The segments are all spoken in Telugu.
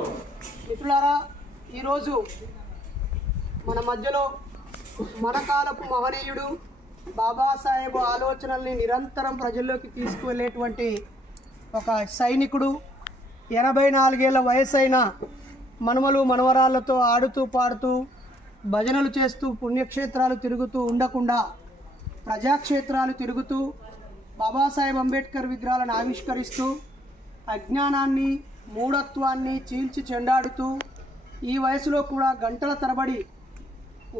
మిత్రులారా, ఈరోజు మన మధ్యలో మన కాలపు మహనీయుడు బాబాసాహెబ్ ఆలోచనల్ని నిరంతరం ప్రజల్లోకి తీసుకువెళ్ళేటువంటి ఒక సైనికుడు, 84 ఏళ్ల వయసైన మనమలు మనవరాళ్లతో ఆడుతూ పాడుతూ భజనలు చేస్తూ పుణ్యక్షేత్రాలు తిరుగుతూ ఉండకుండా ప్రజాక్షేత్రాలు తిరుగుతూ బాబాసాహెబ్ అంబేద్కర్ విగ్రహాలను ఆవిష్కరిస్తూ అజ్ఞానాన్ని మూఢత్వాన్ని చీల్చి చెండాడుతూ ఈ వయసులో కూడా గంటల తరబడి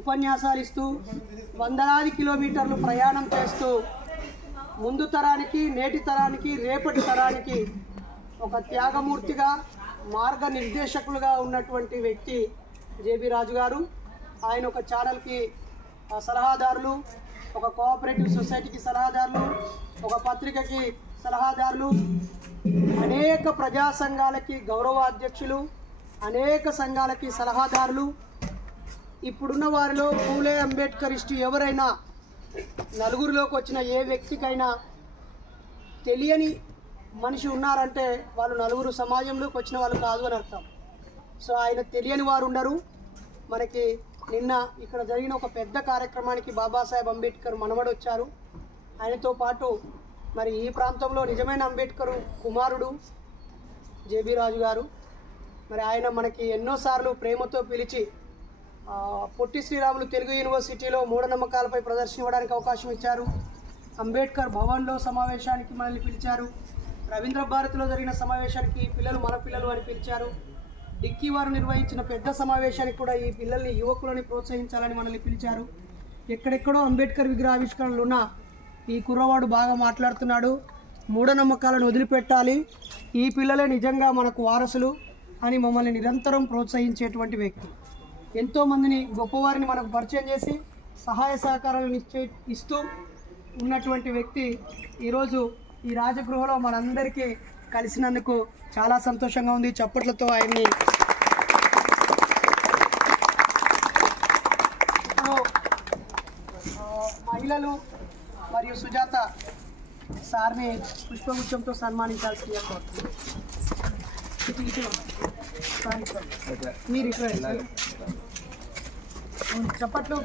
ఉపన్యాసాలు ఇస్తూ వందలాది కిలోమీటర్లు ప్రయాణం చేస్తూ ముందు తరానికి, నేటి తరానికి, రేపటి తరానికి ఒక త్యాగమూర్తిగా మార్గనిర్దేశకులుగా ఉన్నటువంటి వ్యక్తి జేబీ రాజు గారు. ఆయన ఒక ఛానల్కి సలహాదారులు, ఒక కోఆపరేటివ్ సొసైటీకి సలహాదారులు, ఒక పత్రికకి సలహాదారులు, అనేక ప్రజా సంఘాలకి గౌరవ అధ్యక్షులు, అనేక సంఘాలకి సలహాదారులు. ఇప్పుడున్న వారిలో పూలే అంబేద్కరిస్టు ఎవరైనా నలుగురిలోకి వచ్చిన ఏ వ్యక్తికైనా తెలియని మనిషి ఉన్నారంటే వాళ్ళు నలుగురు సమాజంలోకి వచ్చిన వాళ్ళు కాదు అని అర్థం. సో ఆయన తెలియని వారు ఉండరు. మనకి నిన్న ఇక్కడ జరిగిన ఒక పెద్ద కార్యక్రమానికి బాబాసాహెబ్ అంబేద్కర్ మనవడు వచ్చారు. ఆయనతో పాటు మరి ఈ ప్రాంతంలో నిజమైన అంబేద్కర్ కుమారుడు జేబీ రాజు గారు. మరి ఆయన మనకి ఎన్నోసార్లు ప్రేమతో పిలిచి పొట్టి శ్రీరాములు తెలుగు యూనివర్సిటీలో మూఢనమ్మకాలపై ప్రదర్శన ఇవ్వడానికి అవకాశం ఇచ్చారు. అంబేద్కర్ భవన్లో సమావేశానికి మనల్ని పిలిచారు. రవీంద్ర భారతిలో జరిగిన సమావేశానికి పిల్లలు మన పిల్లలు అని పిలిచారు. డిక్కీ వారు నిర్వహించిన పెద్ద సమావేశానికి కూడా ఈ పిల్లల్ని, యువకులని ప్రోత్సహించాలని మనల్ని పిలిచారు. ఎక్కడెక్కడో అంబేద్కర్ విగ్రహ ఆవిష్కరణలు ఉన్న ఈ కుర్రవాడు బాగా మాట్లాడుతున్నాడు, మూఢనమ్మకాలను వదిలిపెట్టాలి, ఈ పిల్లలే నిజంగా మనకు వారసులు అని మమ్మల్ని నిరంతరం ప్రోత్సహించేటువంటి వ్యక్తి. ఎంతోమందిని గొప్పవారిని మనకు పరిచయం చేసి సహాయ సహకారాలను ఇస్తూ ఉన్నటువంటి వ్యక్తి ఈరోజు ఈ రాజగృహలో మనందరికీ కలిసినందుకు చాలా సంతోషంగా ఉంది. చప్పట్లతో ఆయన్ని ఇప్పుడు మహిళలు మరియు సుజాత సార్ని పుష్పగుచ్చంతో సన్మానించాల్సిందిగా కోరుతున్నాను. మీరు ఇక్కడ చప్పట్లు.